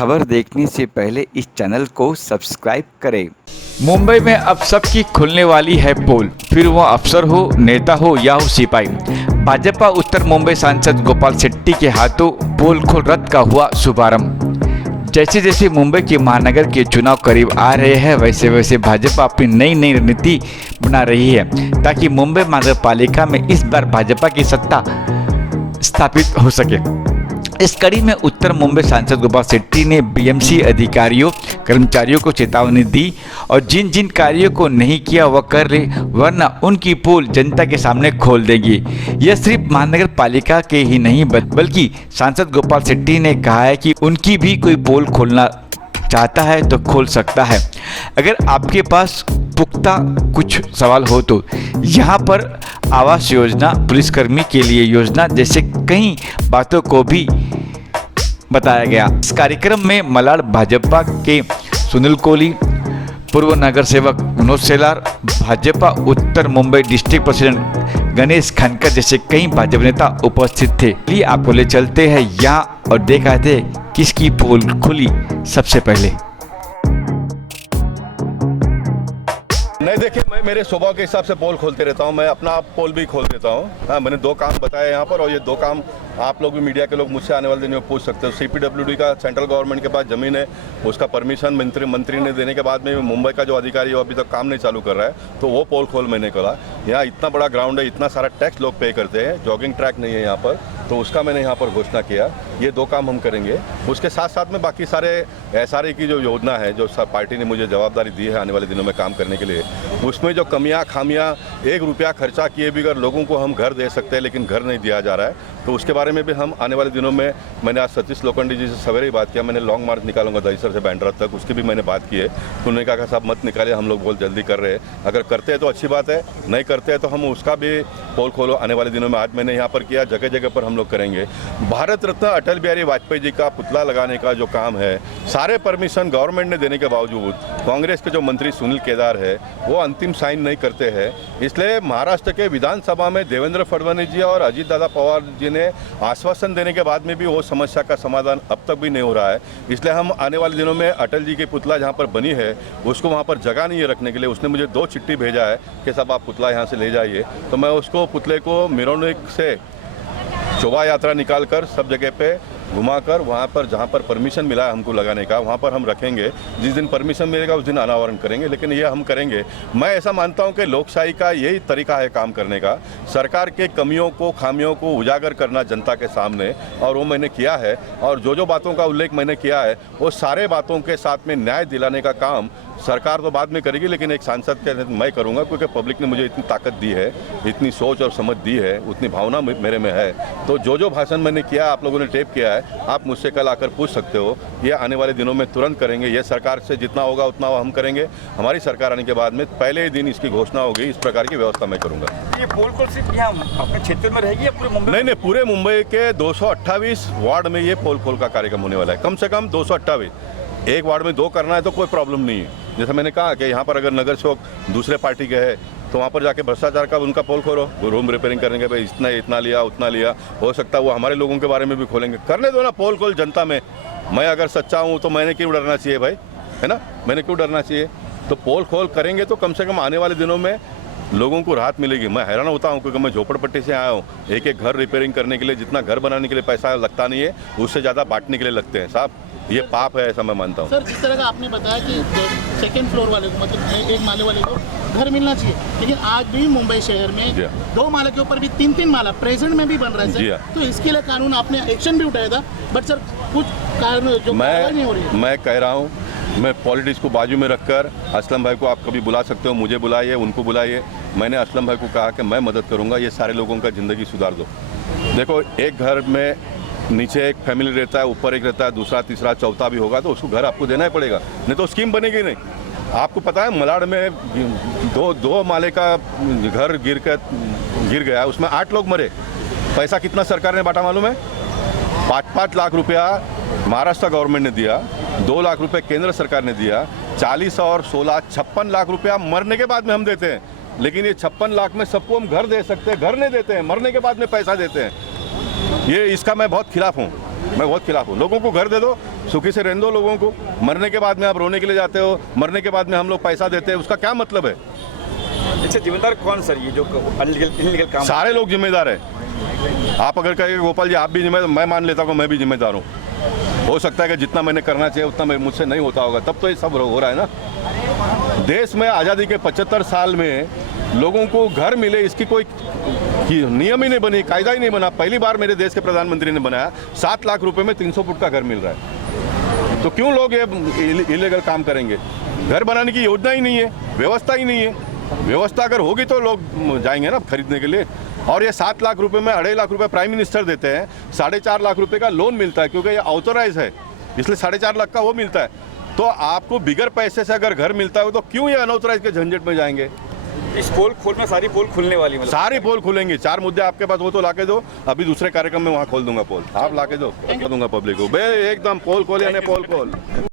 खबर देखने से पहले इस चैनल को सब्सक्राइब करें। मुंबई में अब सबकी खुलने वाली है पोल, फिर वो अफसर हो, नेता हो या हो सिपाही। भाजपा उत्तर मुंबई सांसद गोपाल शेट्टी के हाथों पोल खोल रथ का हुआ शुभारंभ। जैसे जैसे मुंबई के महानगर के चुनाव करीब आ रहे हैं, वैसे वैसे भाजपा अपनी नई रणनीति बना रही है ताकि मुंबई महानगर पालिका में इस बार भाजपा की सत्ता स्थापित हो सके। इस कड़ी में उत्तर मुंबई सांसद गोपाल शेट्टी ने बीएमसी अधिकारियों कर्मचारियों को चेतावनी दी और जिन जिन कार्यों को नहीं किया वह कर ले, वरना उनकी पोल जनता के सामने खोल देगी। यह सिर्फ महानगर पालिका के ही नहीं बल्कि सांसद गोपाल शेट्टी ने कहा है कि उनकी भी कोई पोल खोलना चाहता है तो खोल सकता है। अगर आपके पास पुख्ता कुछ सवाल हो तो यहाँ पर आवास योजना, पुलिसकर्मी के लिए योजना जैसे कई बातों को भी बताया गया। इस कार्यक्रम में मलाड भाजपा के सुनील कोहली, पूर्व नगर सेवक मनोज सेलार, भाजपा उत्तर मुंबई डिस्ट्रिक्ट प्रेसिडेंट गणेश खनकर जैसे कई भाजपा नेता उपस्थित थे। चलिए आपको ले चलते हैं यहाँ और देखा थे किसकी पोल खुली सबसे पहले। नहीं, देखिए, मैं मेरे स्वभाव के हिसाब से पोल खोलते रहता हूँ। मैं अपना पोल भी खोल देता हूँ। हाँ, मैंने 2 काम बताए यहाँ पर और ये 2 काम आप लोग भी मीडिया के लोग मुझसे आने वाले दिन में पूछ सकते हो। CPWD का सेंट्रल गवर्नमेंट के पास ज़मीन है, उसका परमिशन मंत्री ने देने के बाद में मुंबई का जो अधिकारी है वो अभी तक काम नहीं चालू कर रहा है, तो वो पोल खोल मैंने खोला। यहाँ इतना बड़ा ग्राउंड है, इतना सारा टैक्स लोग पे करते हैं, जॉगिंग ट्रैक नहीं है यहाँ पर, तो उसका मैंने यहाँ पर घोषणा किया। ये 2 काम हम करेंगे। उसके साथ साथ में बाकी सारे SRE की जो योजना है, जो पार्टी ने मुझे जवाबदारी दी है आने वाले दिनों में काम करने के लिए, उसमें जो कमियां खामियां, 1 रुपया खर्चा किए भी अगर लोगों को हम घर दे सकते हैं लेकिन घर नहीं दिया जा रहा है, तो उसके बारे में भी हम आने वाले दिनों में, मैंने आज सतीश लोखंडी जी से सवेरे ही बात किया। मैंने लॉन्ग मार्च निकालूंगा दहीसर से बैंड्रा तक, उसकी भी मैंने बात की है। तो उन्होंने कहा साहब मत निकालिए, हम लोग बहुत जल्दी कर रहे हैं, अगर करते हैं तो अच्छी बात है, नहीं करते हैं तो हम उसका भी पोल खोलो आने वाले दिनों में। आज मैंने यहाँ पर किया, जगह जगह पर हम लोग करेंगे। भारत रत्न अटल बिहारी वाजपेयी जी का पुतला लगाने का जो काम है, सारे परमिशन गवर्नमेंट ने देने के बावजूद कांग्रेस के जो मंत्री सुनील केदार है वो अंतिम साइन नहीं करते हैं। इसलिए महाराष्ट्र के विधानसभा में देवेंद्र फडणवीस जी और अजीत दादा पवार जी ने आश्वासन देने के बाद में भी वो समस्या का समाधान अब तक भी नहीं हो रहा है। इसलिए हम आने वाले दिनों में अटल जी की पुतला जहाँ पर बनी है उसको वहाँ पर जगह नहीं है रखने के लिए। उसने मुझे 2 चिट्ठी भेजा है कि साहब आप पुतला यहाँ से ले जाइए, तो मैं उसको पुतले को मिरौनिक से शोभा यात्रा निकाल कर सब जगह पे घुमाकर वहाँ पर जहाँ पर परमिशन मिला है हमको लगाने का वहाँ पर हम रखेंगे। जिस दिन परमिशन मिलेगा उस दिन अनावरण करेंगे, लेकिन ये हम करेंगे। मैं ऐसा मानता हूँ कि लोकशाही का यही तरीका है काम करने का, सरकार के कमियों को, खामियों को उजागर करना जनता के सामने, और वो मैंने किया है। और जो बातों का उल्लेख मैंने किया है वो सारे बातों के साथ में न्याय दिलाने का काम सरकार तो बाद में करेगी, लेकिन एक सांसद के मैं करूंगा, क्योंकि पब्लिक ने मुझे इतनी ताकत दी है, इतनी सोच और समझ दी है, उतनी भावना मेरे में है। तो जो भाषण मैंने किया, आप लोगों ने टेप किया है, आप मुझसे कल आकर पूछ सकते हो। ये आने वाले दिनों में तुरंत करेंगे। ये सरकार से जितना होगा उतना हम करेंगे। हमारी सरकार आने के बाद में पहले ही दिन इसकी घोषणा होगी। इस प्रकार की व्यवस्था मैं करूँगा। ये पोल खोल सिर्फ यहाँ अपने क्षेत्र में रहेगी या पूरे मुंबई? नहीं, पूरे मुंबई के 228 वार्ड में ये पोल खोल का कार्यक्रम होने वाला है। कम से कम 228। एक वार्ड में 2 करना है तो कोई प्रॉब्लम नहीं है। जैसे मैंने कहा कि यहाँ पर अगर नगर सेवक दूसरे पार्टी के है तो वहाँ पर जाके भ्रष्टाचार का उनका पोल खोलो, रूम रिपेयरिंग करने के भाई इतना लिया, उतना लिया, हो सकता है वो हमारे लोगों के बारे में भी खोलेंगे। करने दो ना पोल खोल जनता में। मैं अगर सच्चा हूँ तो मैंने क्यों डरना चाहिए भाई, है ना? मैंने क्यों डरना चाहिए? तो पोल खोल करेंगे तो कम से कम आने वाले दिनों में लोगों को राहत मिलेगी। मैं हैरान होता हूँ क्योंकि मैं झोपड़पट्टी से आया हूँ। एक घर रिपेयरिंग करने के लिए जितना घर बनाने के लिए पैसा लगता नहीं है, उससे ज़्यादा बांटने के लिए लगते हैं। साहब, ये पाप है, ऐसा मैं मानता हूँ। सर, जिस तरह का आपने बताया कि 2nd फ्लोर वाले को, मतलब 1 माले वाले को घर मिलना चाहिए, लेकिन आज भी मुंबई शहर में 2 माले के ऊपर भी 3-3 माला प्रेजेंट में भी बन रहा है सर। तो इसके लिए कानून आपने एक्शन भी उठाया था, बट सर कुछ कारण जो नहीं हो रही है। मैं कह रहा हूँ, मैं पॉलिटिक्स को बाजू में रखकर असलम भाई को आप कभी बुला सकते हो, मुझे बुलाइए, उनको बुलाइए। मैंने असलम भाई को कहा कि मैं मदद करूँगा, ये सारे लोगों का ज़िंदगी सुधार दो। देखो, एक घर में नीचे एक फैमिली रहता है, ऊपर एक रहता है, दूसरा तीसरा चौथा भी होगा तो उसको घर आपको देना ही पड़ेगा, नहीं तो स्कीम बनेगी नहीं। आपको पता है मलाड में 2 माले का घर गिर गया, उसमें 8 लोग मरे। पैसा कितना सरकार ने बांटा मालूम है? 5-5 लाख रुपया महाराष्ट्र गवर्नमेंट ने दिया, 2 लाख रुपए केंद्र सरकार ने दिया, 40 और 16 56 लाख रुपया मरने के बाद में हम देते हैं। लेकिन ये 56 लाख में सबको हम घर दे सकते हैं, घर नहीं देते हैं, मरने के बाद में पैसा देते हैं। ये इसका मैं बहुत खिलाफ हूँ, मैं बहुत खिलाफ हूँ। लोगों को घर दे दो, सुखी से रहने दो लोगों को। मरने के बाद में आप रोने के लिए जाते हो, मरने के बाद में हम लोग पैसा देते हैं, उसका क्या मतलब है? अच्छा, जिम्मेदार कौन सर ये जो इलीगल काम? सारे लोग जिम्मेदार हैं। आप अगर कहेंगे गोपाल जी आप भी जिम्मेदार, मैं मान लेता हूँ मैं भी जिम्मेदार हूँ। हो सकता है कि जितना मैंने करना चाहिए उतना मुझसे नहीं होता होगा, तब तो ये सब हो रहा है ना। देश में आज़ादी के 75 साल में लोगों को घर मिले इसकी कोई नियम ही नहीं बनी, कायदा ही नहीं बना। पहली बार मेरे देश के प्रधानमंत्री ने बनाया 7 लाख रुपए में 300 फुट का घर मिल रहा है। तो क्यों लोग ये इलीगल काम करेंगे? घर बनाने की योजना ही नहीं है, व्यवस्था ही नहीं है। व्यवस्था अगर होगी तो लोग जाएंगे ना खरीदने के लिए। और ये 7 लाख रुपए में 2.5 लाख रुपए प्राइम मिनिस्टर देते हैं, 4.5 लाख रुपए का लोन मिलता है क्योंकि ये ऑथोराइज है, इसलिए 4.5 लाख का वो मिलता है। तो आपको बिगर पैसे से अगर घर मिलता है तो क्यों ये अनऑथोराइज के झंझट में जाएंगे? इस पोल खोलना सारी पोल खुलने वाली, मतलब सारी पोल खुलेंगी। 4 मुद्दे आपके पास वो तो लाके दो, अभी दूसरे कार्यक्रम में वहाँ खोल दूंगा पोल, आप लाके दो, दूंगा पब्लिक को। एकदम पोल खोल यानी पोल खोल।